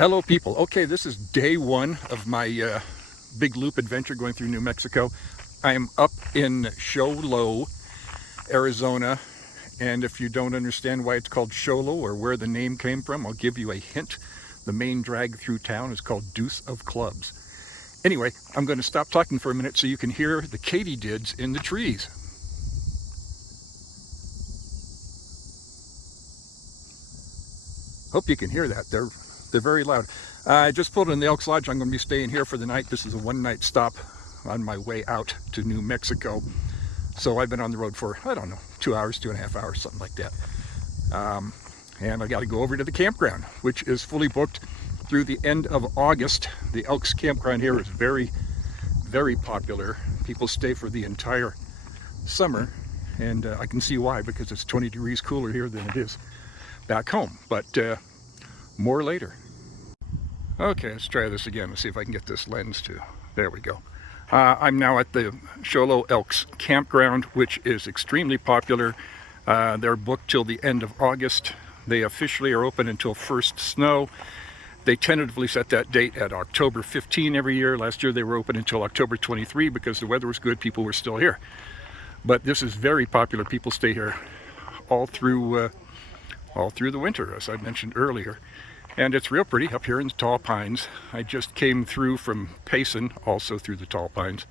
Hello people. Okay, this is day one of my big loop adventure going through New Mexico. I am up in Show Low, Arizona, and if you don't understand why it's called Show Low or where the name came from, I'll give you a hint. The main drag through town is called Deuce of Clubs. Anyway, I'm going to stop talking for a minute so you can hear the katydids in the trees. Hope you can hear that. They're very loud. I just pulled in the Elks Lodge. I'm going to be staying here for the night. This is a one-night stop on my way out to New Mexico. So I've been on the road for, I don't know, 2 hours, 2.5 hours, something like that. And I got to go over to the campground, which is fully booked through the end of August. The Elks campground here is very, very popular. People stay for the entire summer, and I can see why, because it's 20 degrees cooler here than it is back home. But more later. Okay, let's try this again. Let's see if I can get this lens to, there we go. I'm now at the Show Low Elks campground, which is extremely popular. They're booked till the end of August. They officially are open until first snow. They tentatively set that date at October 15 every year. Last year they were open until October 23 because the weather was good, people were still here. But this is very popular. People stay here all through the winter, as I mentioned earlier. And it's real pretty up here in the tall pines. I just came through from Payson, also through the tall pines.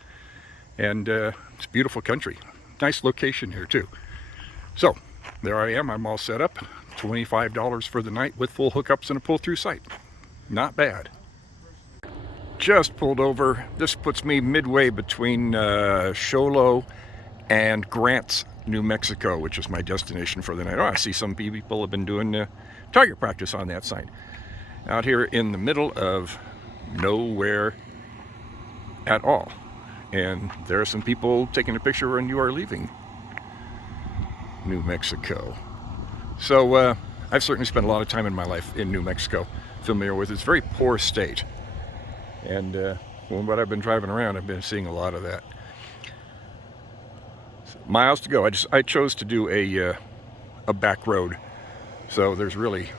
And it's beautiful country. Nice location here too. So there I am, I'm all set up. $25 for the night with full hookups and a pull-through site. Not bad. Just pulled over. This puts me midway between Show Low and Grants, New Mexico, which is my destination for the night. Oh, I see some people have been doing target practice on that site. Out here in the middle of nowhere at all. And there are some people taking a picture when you are leaving New Mexico. So I've certainly spent a lot of time in my life in New Mexico, familiar with it. It's a very poor state. And from what I've been driving around, I've been seeing a lot of that. Miles to go. I chose to do a back road, so there's really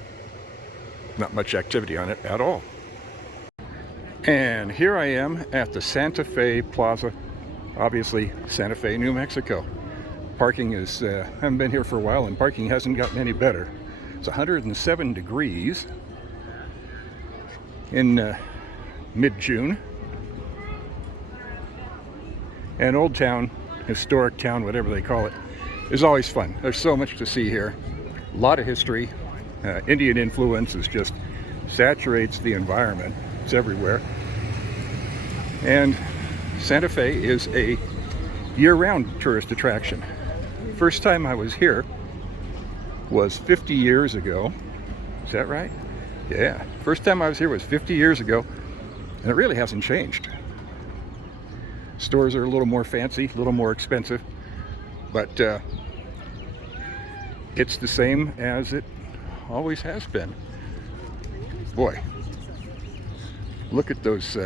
not much activity on it at all. And here I am at the Santa Fe Plaza, obviously Santa Fe, New Mexico. Parking is, I haven't been here for a while and parking hasn't gotten any better. It's 107 degrees in mid-June. And Old Town, historic town, whatever they call it, is always fun. There's so much to see here. A lot of history. Indian influence is just saturates the environment. It's everywhere. And Santa Fe is a year-round tourist attraction. First time I was here was 50 years ago. Is that right? Yeah. First time I was here was 50 years ago, and it really hasn't changed. Stores are a little more fancy, a little more expensive, but it's the same as it always has been. Boy, look at those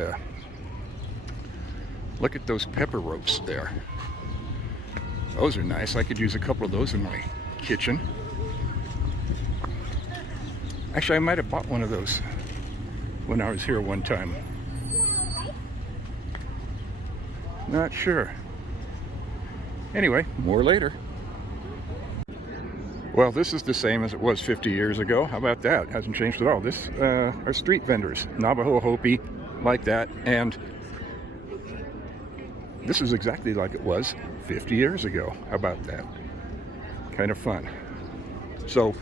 pepper ropes there. Those are nice. I could use a couple of those in my kitchen. Actually, I might have bought one of those when I was here one time. Not sure. Anyway, more later. Well, this is the same as it was 50 years ago. How about that? Hasn't changed at all. This are street vendors, Navajo, Hopi, like that. And this is exactly like it was 50 years ago. How about that? Kind of fun. So,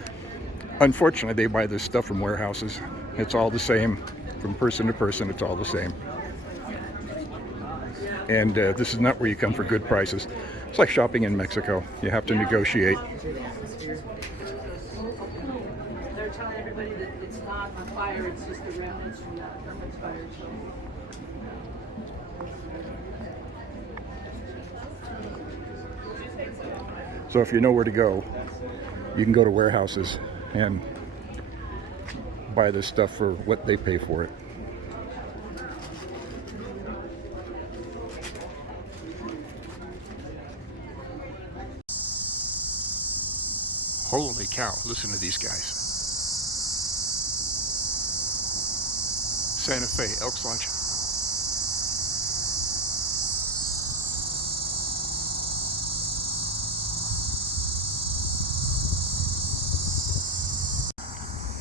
unfortunately, they buy this stuff from warehouses. It's all the same. From person to person, it's all the same. And this is not where you come for good prices. It's like shopping in Mexico. You have to negotiate. They're telling everybody that it's not on fire, it's just the remnants from that fire. So if you know where to go, you can go to warehouses and buy this stuff for what they pay for it. Holy cow, listen to these guys. Santa Fe Elks Lodge.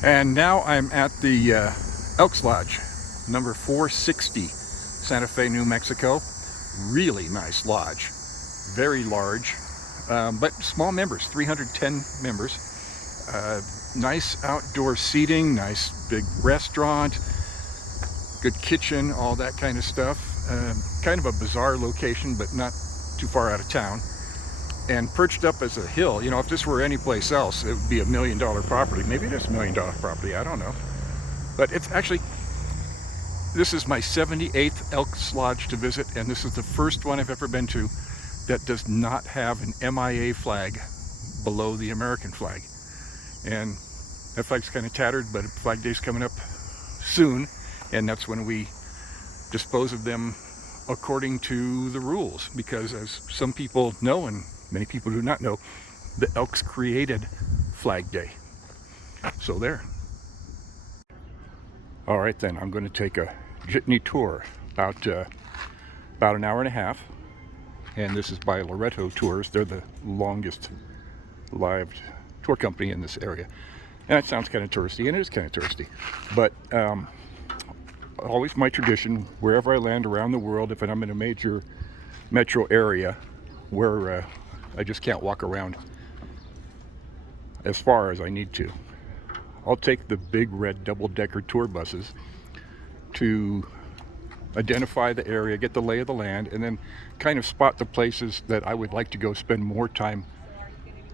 And now I'm at the Elks Lodge, number 460, Santa Fe, New Mexico. Really nice lodge, very large, but small members, 310 members. Nice outdoor seating, nice big restaurant, good kitchen, all that kind of stuff. Kind of a bizarre location, but not too far out of town. And perched up as a hill, you know, if this were any place else, it would be $1 million property. Maybe it is $1 million property, I don't know. But it's actually, this is my 78th Elks Lodge to visit, and this is the first one I've ever been to that does not have an MIA flag below the American flag. And that flag's kind of tattered, but Flag Day's coming up soon, and that's when we dispose of them according to the rules, because as some people know, and many people do not know, the Elks created Flag Day. So there. All right then, I'm going to take a jitney tour, about an hour and a half, and this is by Loretto Tours. They're the longest lived tour company in this area. And it sounds kind of touristy, and it is kind of touristy, but always my tradition, wherever I land around the world, if I'm in a major metro area where I just can't walk around as far as I need to, I'll take the big red double-decker tour buses to identify the area, get the lay of the land, and then kind of spot the places that I would like to go spend more time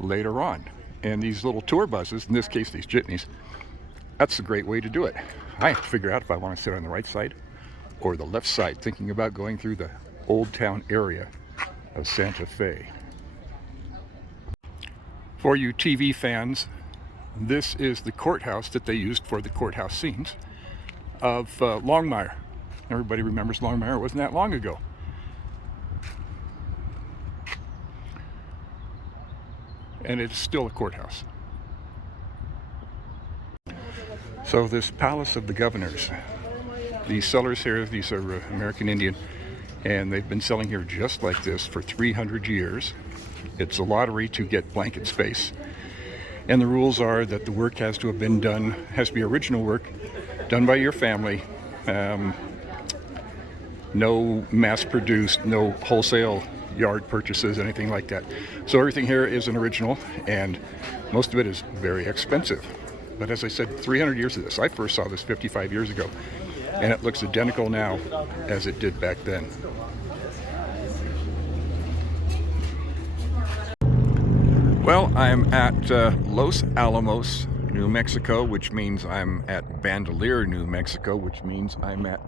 later on. And these little tour buses, in this case these jitneys, that's a great way to do it. I have to figure out if I want to sit on the right side or the left side, thinking about going through the old town area of Santa Fe. For you TV fans, this is the courthouse that they used for the courthouse scenes of Longmire. Everybody remembers Longmire. It wasn't that long ago. And it's still a courthouse. So this Palace of the Governors, these sellers here, these are American Indian, and they've been selling here just like this for 300 years. It's a lottery to get blanket space. And the rules are that the work has to have been done, has to be original work, done by your family. No mass-produced, no wholesale yard purchases, anything like that. So everything here is an original, and most of it is very expensive. But as I said, 300 years of this. I first saw this 55 years ago, and it looks identical now as it did back then. Well, I'm at Los Alamos, New Mexico, which means I'm at Bandelier, New Mexico, which means I'm at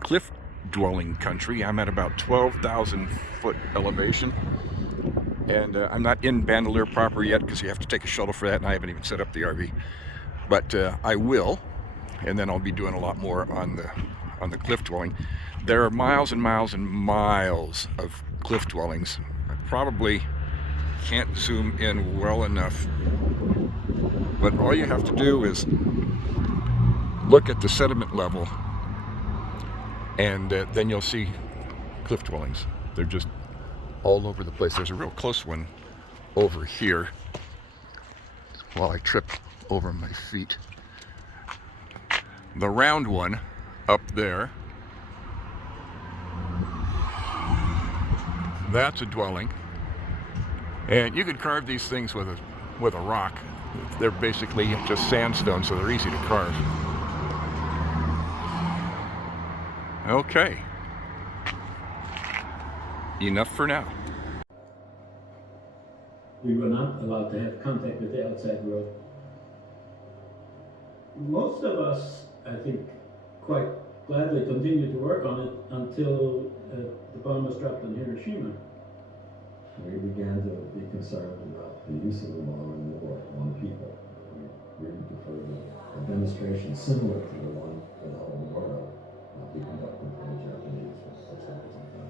cliff dwelling country. I'm at about 12,000 foot elevation, and I'm not in Bandelier proper yet because you have to take a shuttle for that, and I haven't even set up the RV, but I will, and then I'll be doing a lot more on the cliff dwelling. There are miles and miles and miles of cliff dwellings. I probably can't zoom in well enough, but all you have to do is look at the sediment level, and then you'll see cliff dwellings. They're just all over the place. There's a real close one over here while I trip over my feet. The round one up there, that's a dwelling. And you could carve these things with a rock. They're basically just sandstone, so they're easy to carve. Okay. Enough for now. We were not allowed to have contact with the outside world. Most of us, I think, quite gladly continued to work on it until the bomb was dropped on Hiroshima. We began to be concerned about the use of the bomb in war on people. We really preferred a demonstration similar to the one for the whole world not be conducted by the Japanese or something like that.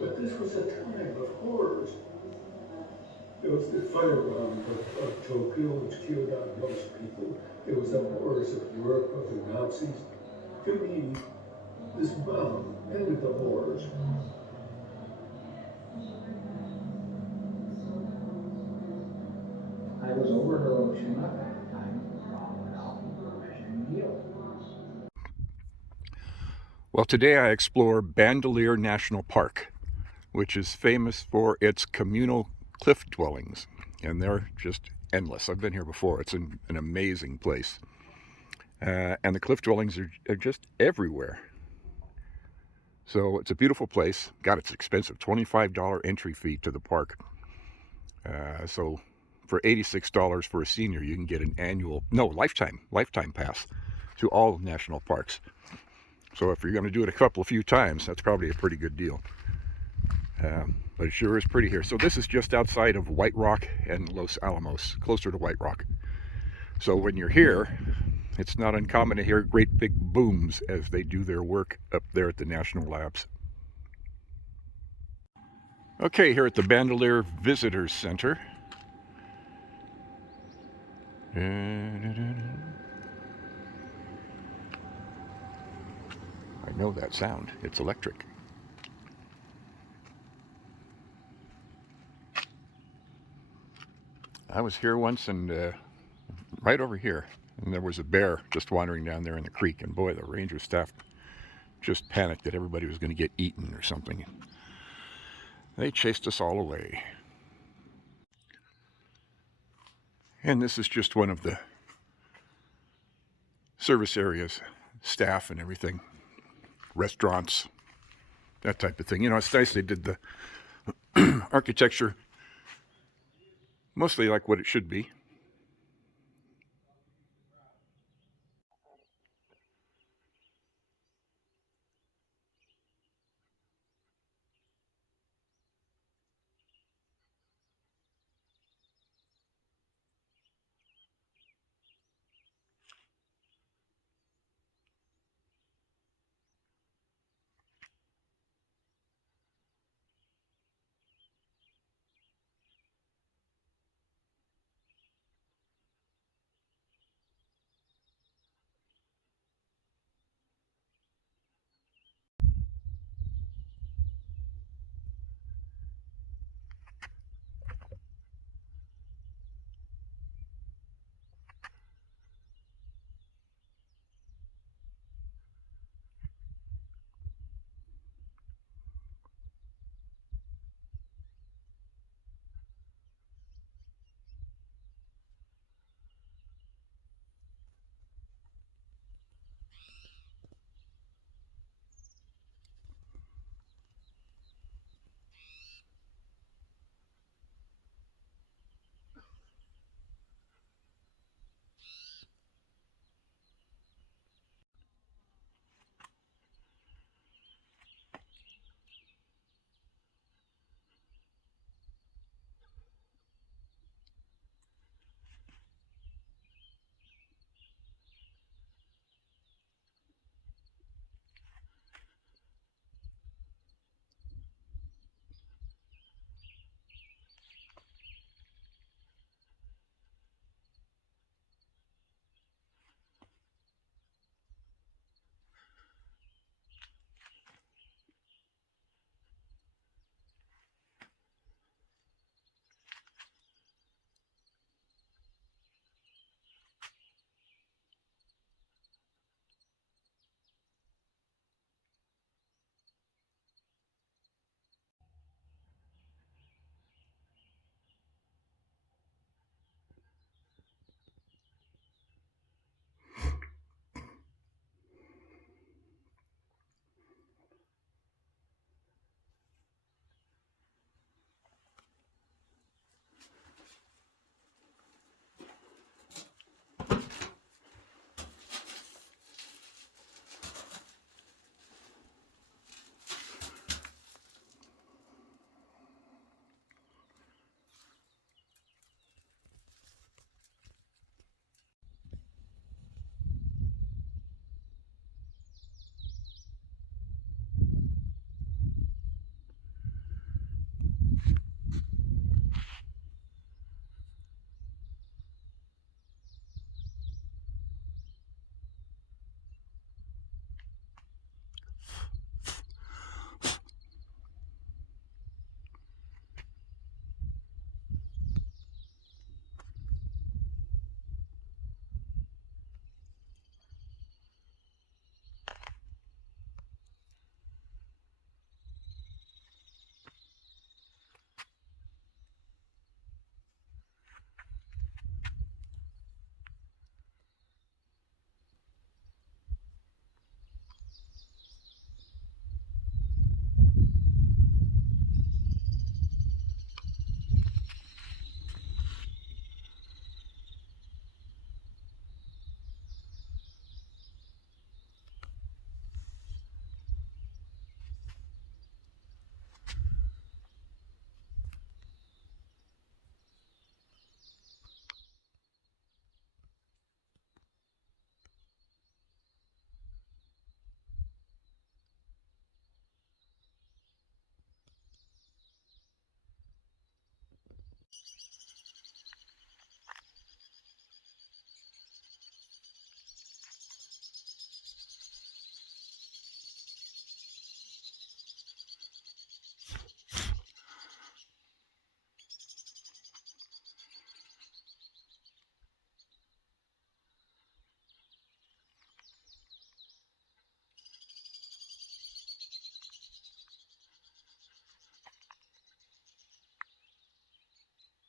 But this was a time of horrors. There was was the firebrand of Tokyo, which killed out most people. It was the horrors of work of the Nazis. To me, this bomb ended the horrors. I was over Hiroshima at the time the bomb went off in Hiroshima, New York. Well, today I explore Bandelier National Park, which is famous for its communal cliff dwellings, and they're just endless. I've been here before. It's an amazing place. And the cliff dwellings are just everywhere. So it's a beautiful place. God, it's expensive. $25 entry fee to the park. So for $86 for a senior, you can get an lifetime pass to all national parks. So if you're going to do it a few times, that's probably a pretty good deal. But it sure is pretty here. So this is just outside of White Rock and Los Alamos, closer to White Rock. So when you're here, it's not uncommon to hear great big booms as they do their work up there at the National Labs. Okay, here at the Bandelier Visitors Center. I know that sound. It's electric. I was here once and right over here, and there was a bear just wandering down there in the creek, and boy, the ranger staff just panicked that everybody was going to get eaten or something. They chased us all away. And this is just one of the service areas, staff and everything, restaurants, that type of thing. You know, it's nice they did the architecture mostly like what it should be.